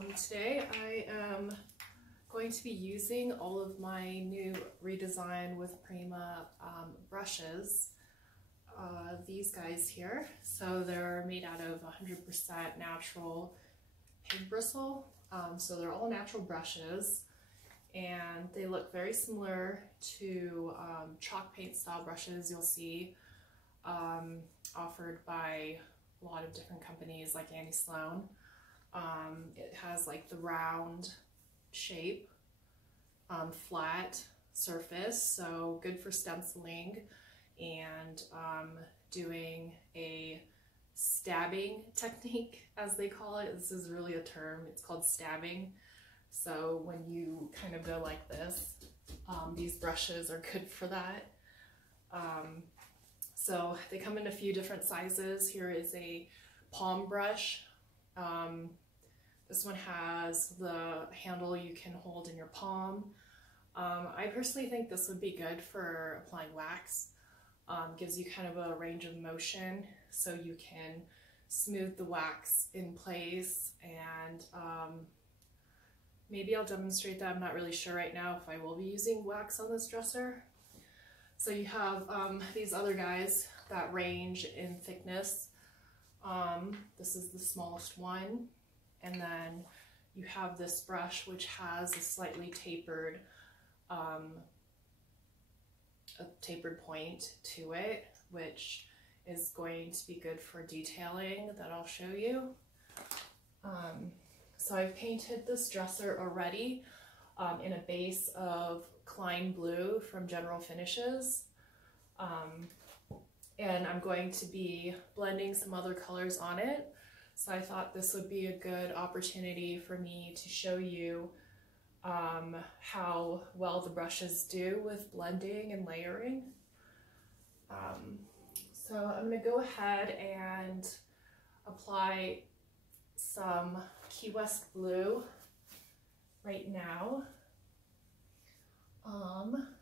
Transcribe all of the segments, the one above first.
Today I am going to be using all of my new redesign with Prima brushes, these guys here. So they're made out of 100% natural pig bristle, so they're all natural brushes, and they look very similar to chalk paint style brushes you'll see offered by a lot of different companies like Annie Sloan. It has like the round shape, flat surface, so good for stenciling and doing a stabbing technique, as they call it. This is really a term, it's called stabbing. So when you kind of go like this, these brushes are good for that. So they come in a few different sizes. Here is a palm brush. This one has the handle you can hold in your palm. I personally think this would be good for applying wax. Gives you kind of a range of motion, so you can smooth the wax in place, and maybe I'll demonstrate that. I'm not really sure right now if I will be using wax on this dresser. So you have these other guys that range in thickness. This is the smallest one, and then you have this brush which has a slightly tapered point to it, which is going to be good for detailing that I'll show you. So I've painted this dresser already in a base of Klein Blue from General Finishes. And I'm going to be blending some other colors on it. So I thought this would be a good opportunity for me to show you how well the brushes do with blending and layering. So I'm going to go ahead and apply some Key West Blue right now.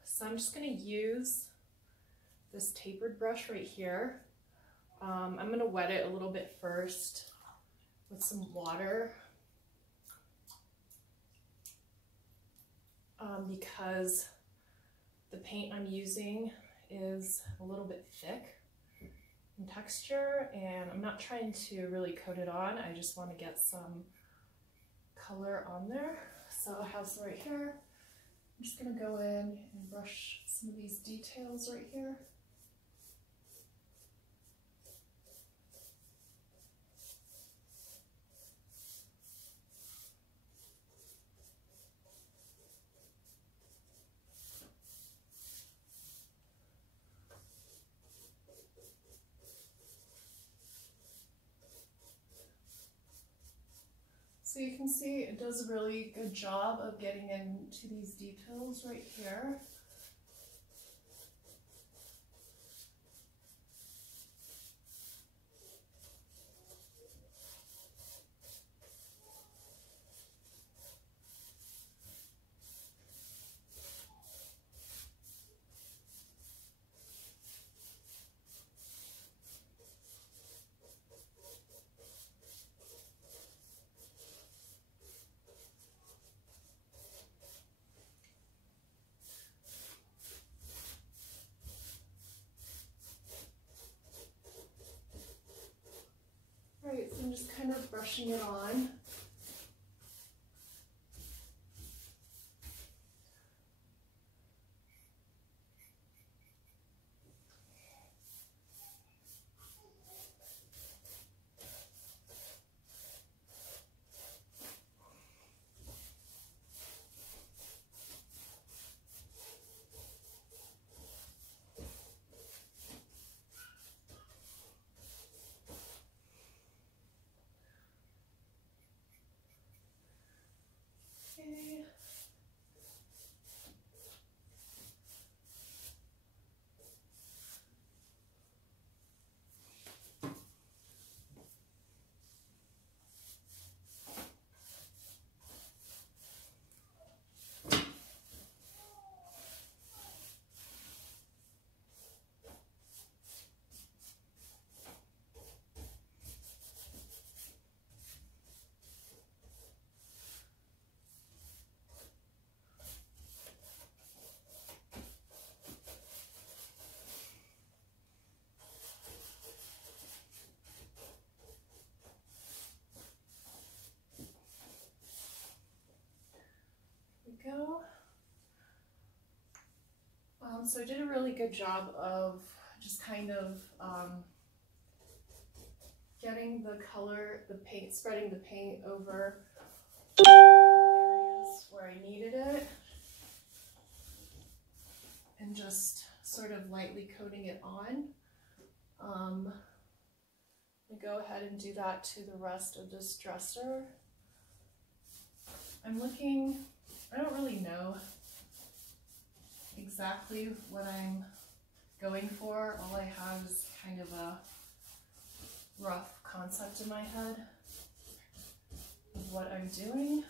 So I'm just going to use this tapered brush right here. I'm going to wet it a little bit first with some water, because the paint I'm using is a little bit thick in texture, and I'm not trying to really coat it on. I just want to get some color on there. So I have some right here. I'm just going to go in and brush some of these details right here. So you can see it does a really good job of getting into these details right here. Right, so I'm just kind of brushing it on. go. So I did a really good job of just kind of getting the color, the paint, spreading the paint over the areas where I needed it, and just sort of lightly coating it on. I go ahead and do that to the rest of this dresser. I'm looking, I don't really know exactly what I'm going for. All I have is kind of a rough concept in my head of what I'm doing.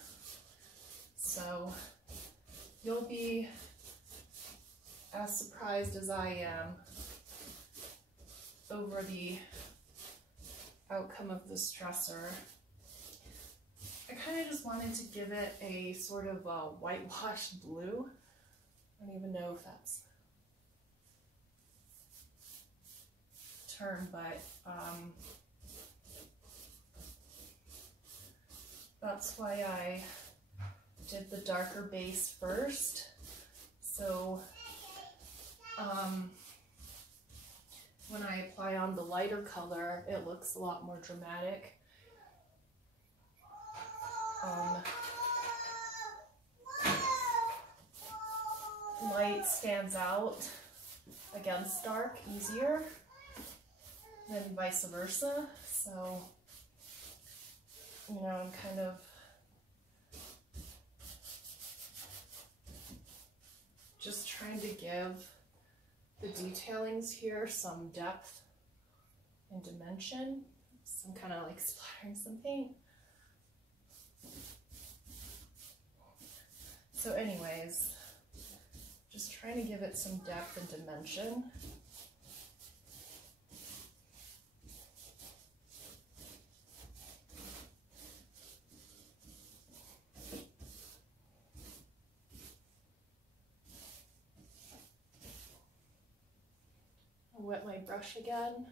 So you'll be as surprised as I am over the outcome of this dresser. I kind of just wanted to give it a sort of a whitewashed blue. I don't even know if that's a term, but that's why I did the darker base first. So when I apply on the lighter color, it looks a lot more dramatic. Light stands out against dark easier than vice versa. So, you know, I'm kind of just trying to give the detailings here some depth and dimension. So I'm kind of like splattering some paint. So anyways, just trying to give it some depth and dimension. I'll wet my brush again.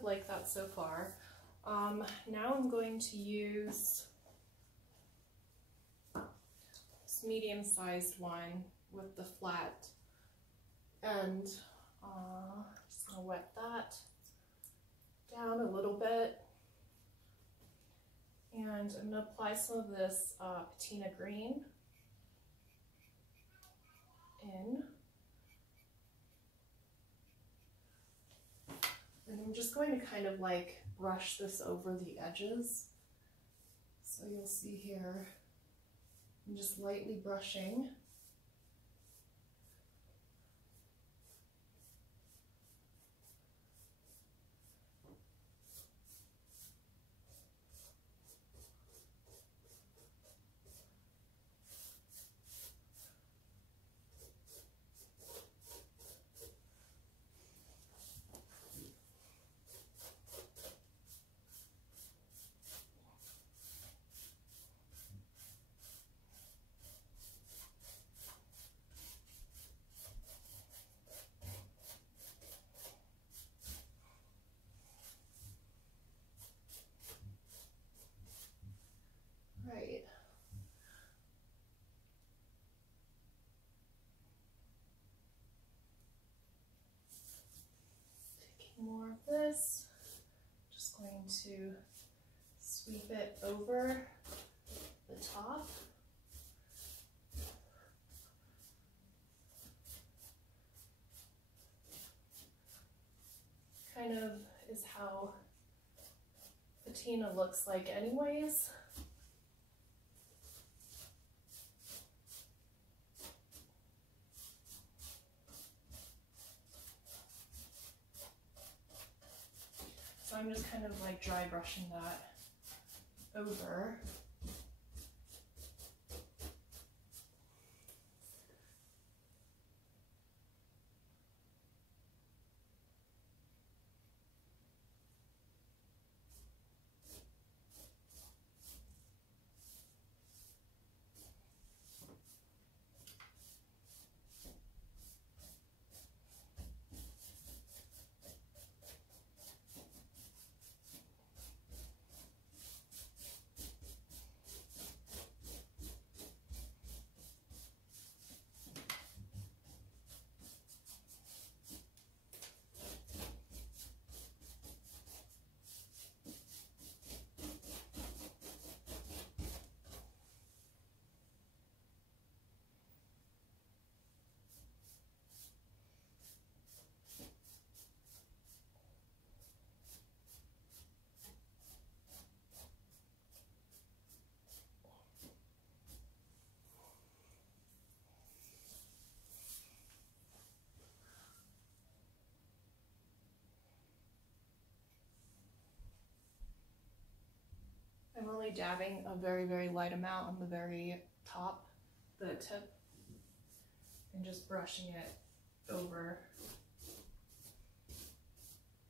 of like that so far. Now I'm going to use this medium-sized one with the flat end. Just gonna wet that down a little bit. And I'm gonna apply some of this patina green in. And I'm just going to kind of like brush this over the edges. So you'll see here, I'm just lightly brushing. Right. Taking more of this, just going to sweep it over the top. Kind of is how patina looks like anyways. So I'm just kind of like dry brushing that over. I'm only dabbing a very, very light amount on the very top, the tip, and just brushing it over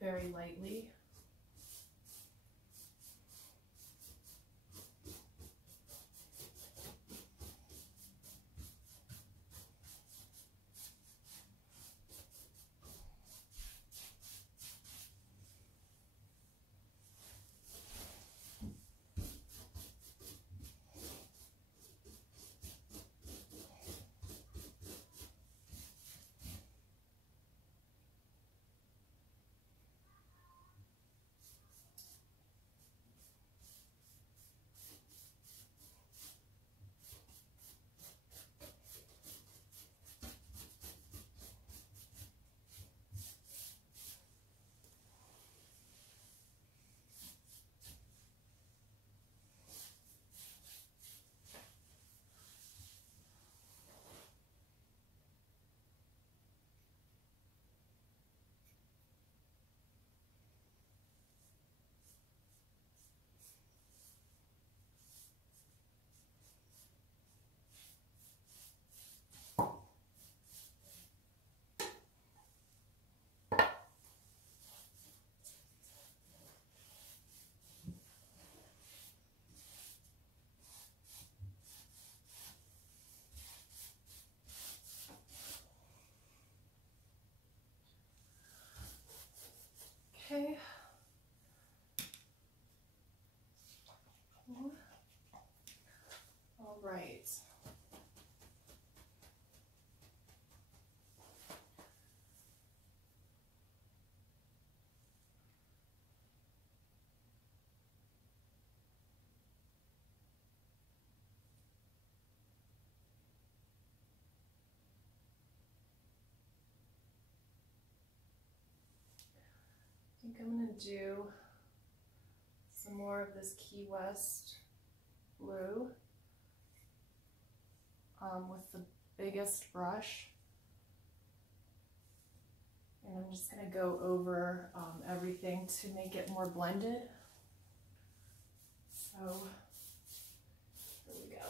very lightly. I'm going to do some more of this Key West blue with the biggest brush. And I'm just going to go over everything to make it more blended. So here we go.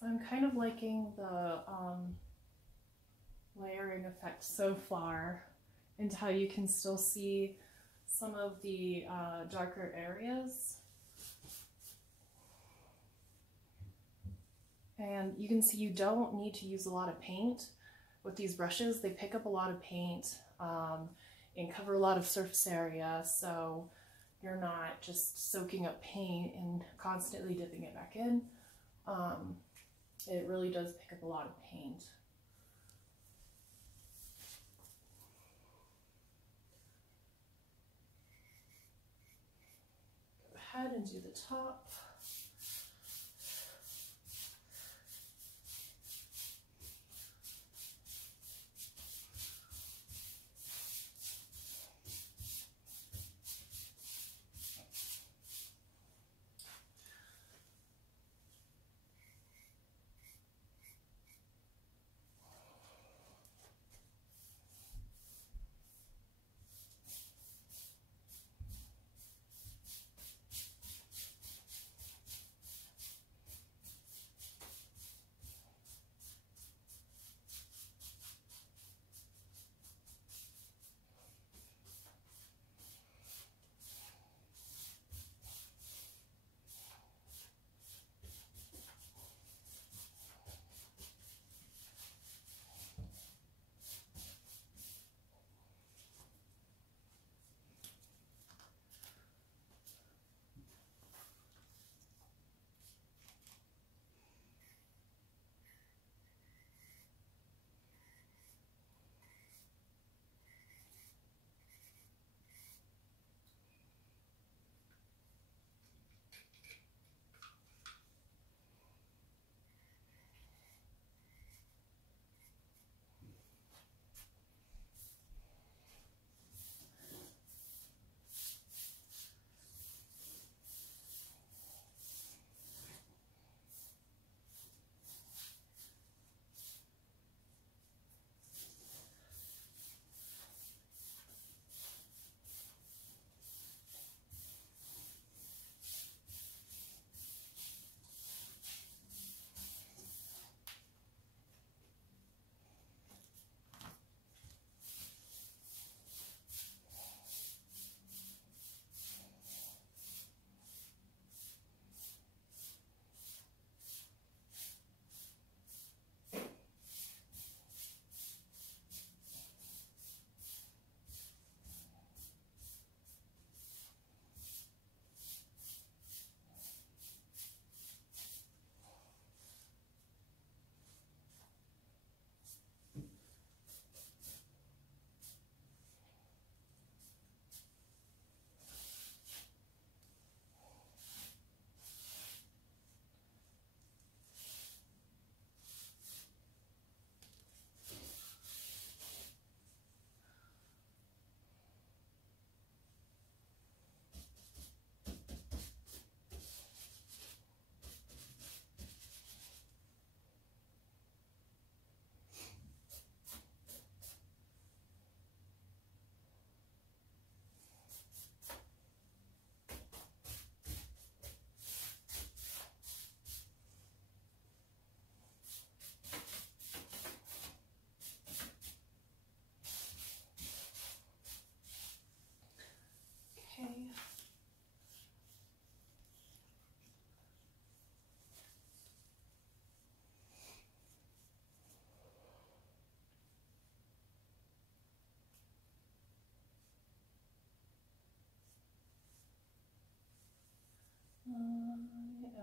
So I'm kind of liking the layering effect so far, and how you can still see some of the darker areas. And you can see you don't need to use a lot of paint with these brushes. They pick up a lot of paint and cover a lot of surface area, so you're not just soaking up paint and constantly dipping it back in. It really does pick up a lot of paint. Go ahead and do the top.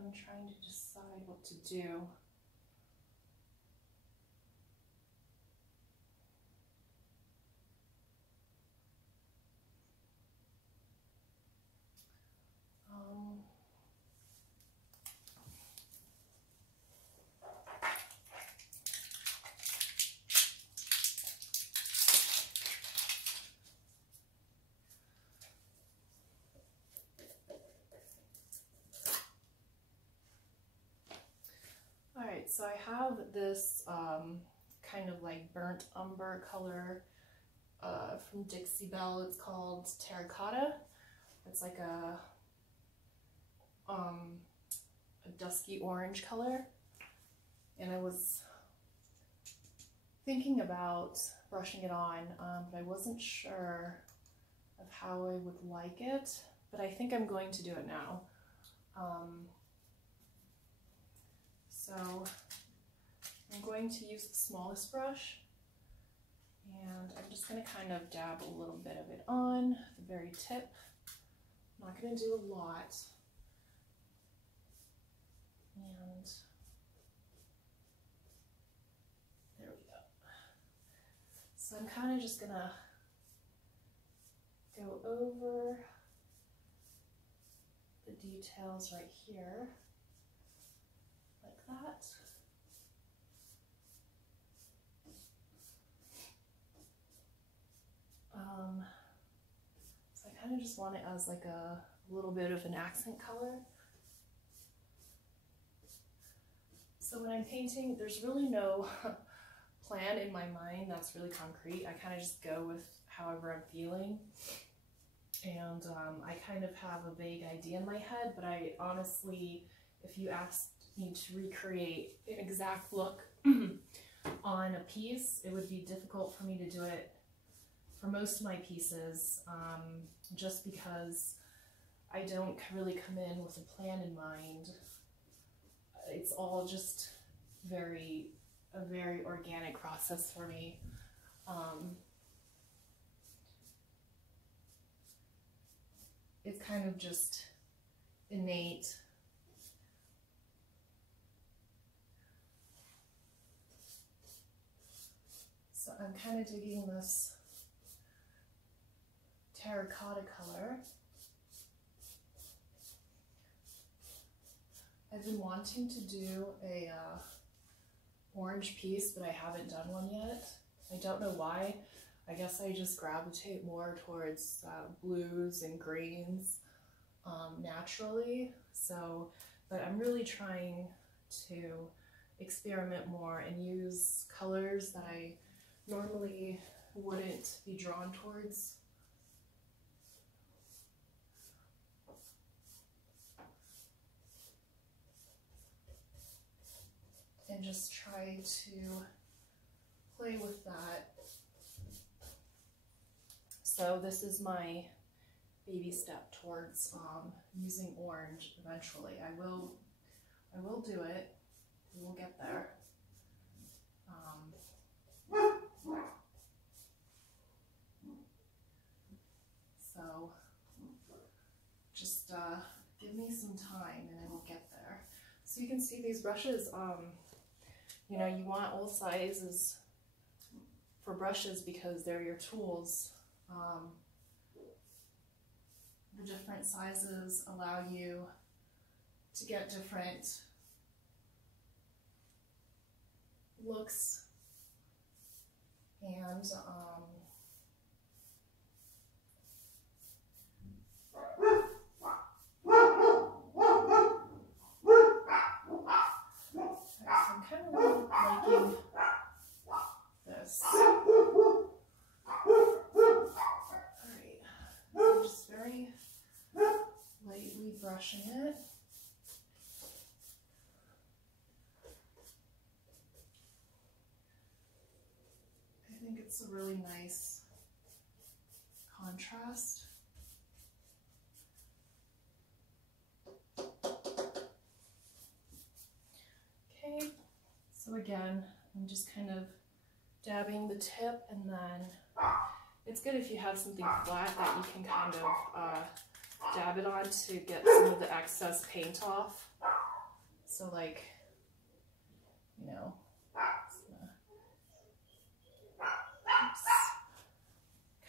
I'm trying to decide what to do. Alright, so I have this kind of like burnt umber color from Dixie Belle. It's called Terracotta. It's like a dusky orange color, and I was thinking about brushing it on, but I wasn't sure of how I would like it, but I think I'm going to do it now. So I'm going to use the smallest brush, and I'm just going to kind of dab a little bit of it on the very tip. I'm not going to do a lot. And So I'm kind of just gonna go over the details right here, like that. So I kind of just want it as like a little bit of an accent color. So when I'm painting, there's really no plan in my mind that's really concrete. I kind of just go with however I'm feeling. And I kind of have a vague idea in my head, but I honestly, if you asked me to recreate an exact look on a piece, it would be difficult for me to do it for most of my pieces, just because I don't really come in with a plan in mind. It's all just a very organic process for me. It's kind of just innate. So I'm kind of digging this terracotta color. I've been wanting to do a orange piece, but I haven't done one yet. I don't know why. I guess I just gravitate more towards blues and greens naturally. So, but I'm really trying to experiment more and use colors that I normally wouldn't be drawn towards. And just try to play with that. So this is my baby step towards using orange eventually. I will do it. We will get there. So just give me some time and I will get there. So you can see these brushes, you know, you want all sizes for brushes because they're your tools. The different sizes allow you to get different looks and I'm kind of really liking this. Alright, I'm just very lightly brushing it. I think it's a really nice contrast. Okay, so again, I'm just kind of dabbing the tip, and then it's good if you have something flat that you can kind of dab it on to get some of the excess paint off. So like, you know, oops,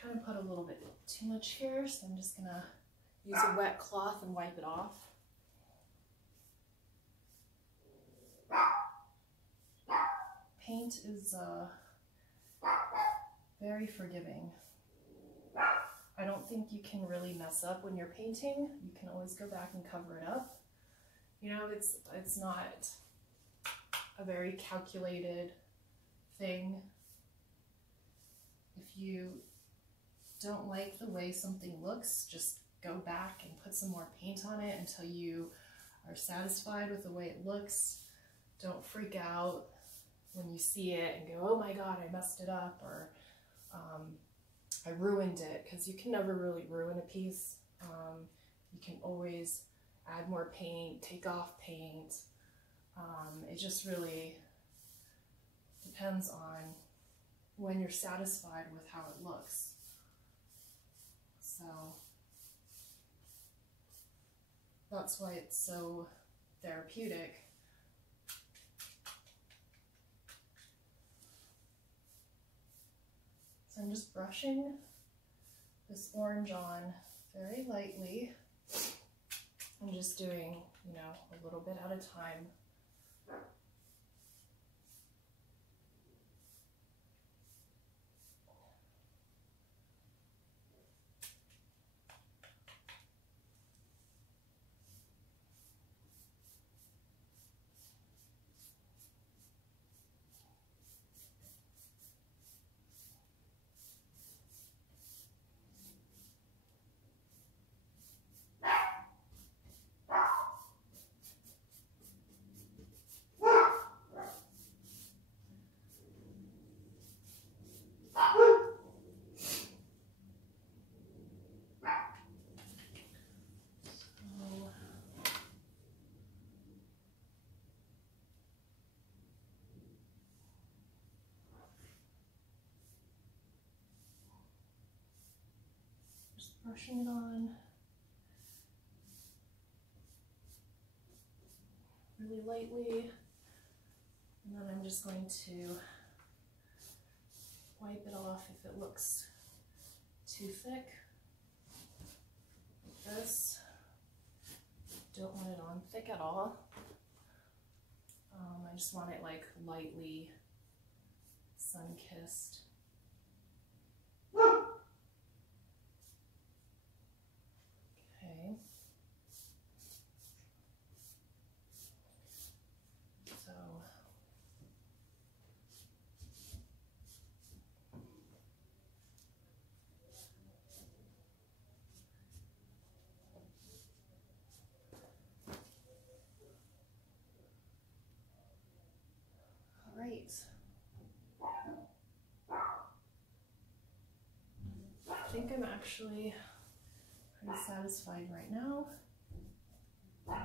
kind of put a little bit too much here, so I'm just gonna use a wet cloth and wipe it off. Paint is very forgiving. I don't think you can really mess up when you're painting. You can always go back and cover it up. You know, it's not a very calculated thing. If you don't like the way something looks, just go back and put some more paint on it until you are satisfied with the way it looks. Don't freak out when you see it and go, oh my God, I messed it up, or I ruined it, because you can never really ruin a piece. You can always add more paint, take off paint. It just really depends on when you're satisfied with how it looks. So that's why it's so therapeutic. I'm just brushing this orange on very lightly. I'm just doing, you know, a little bit at a time. Just brushing it on really lightly, and then I'm just going to wipe it off if it looks too thick, like this. Don't want it on thick at all. I just want it like lightly sun-kissed. Okay. So all right. I think I'm actually pretty satisfied right now. I'm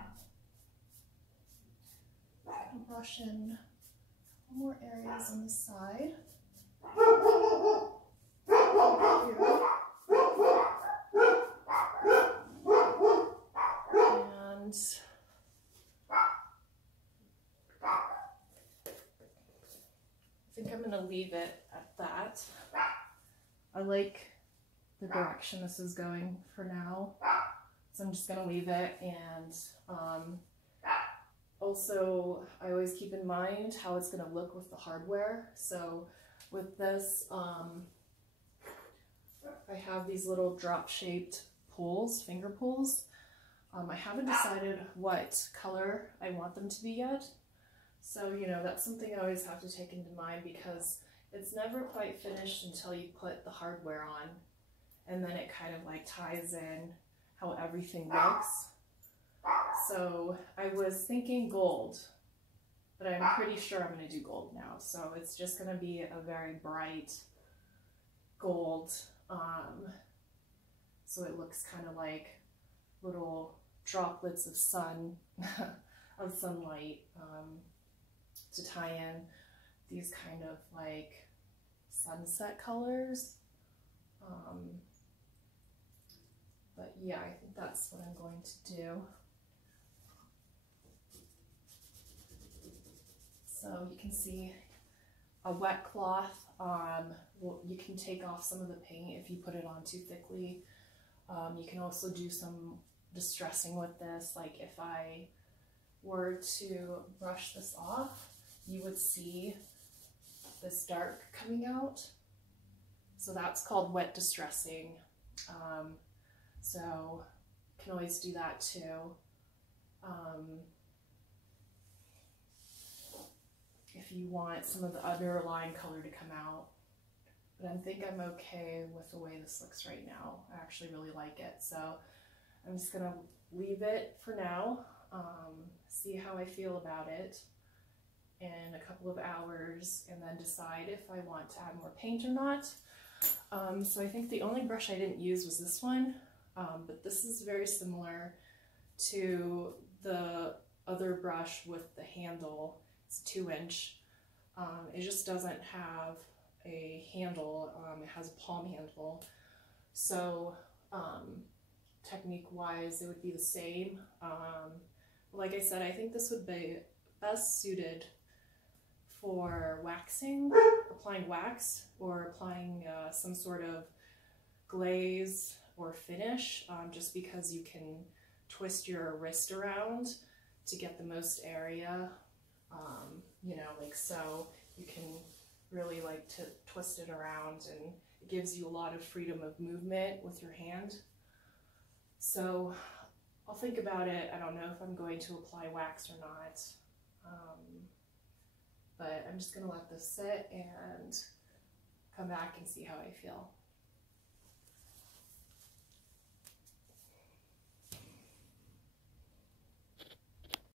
gonna brush in a couple more areas on the side. And I think I'm gonna leave it at that. I like the direction this is going for now, so I'm just gonna leave it. And also I always keep in mind how it's gonna look with the hardware. So with this, I have these little drop shaped pulls, finger pulls. I haven't decided what color I want them to be yet. So, you know, that's something I always have to take into mind, because it's never quite finished until you put the hardware on, and then it kind of like ties in how everything looks. So I was thinking gold, but I'm pretty sure I'm going to do gold now. So it's just going to be a very bright gold. So it looks kind of like little droplets of of sunlight, to tie in these kind of like sunset colors. But yeah, I think that's what I'm going to do. So you can see a wet cloth, well, you can take off some of the paint if you put it on too thickly. You can also do some distressing with this. Like if I were to brush this off, you would see this dark coming out. So that's called wet distressing. So you can always do that too. If you want some of the underlying color to come out. But I think I'm okay with the way this looks right now. I actually really like it. So I'm just gonna leave it for now, see how I feel about it in a couple of hours, and then decide if I want to add more paint or not. So I think the only brush I didn't use was this one, but this is very similar to the other brush with the handle. It's 2-inch. It just doesn't have a handle. It has a palm handle. So technique wise it would be the same. Like I said, I think this would be best suited for waxing, applying wax or applying some sort of glaze or finish, just because you can twist your wrist around to get the most area, you know, like so. You can really like to twist it around, and it gives you a lot of freedom of movement with your hand. So I'll think about it. I don't know if I'm going to apply wax or not, but I'm just gonna let this sit and come back and see how I feel.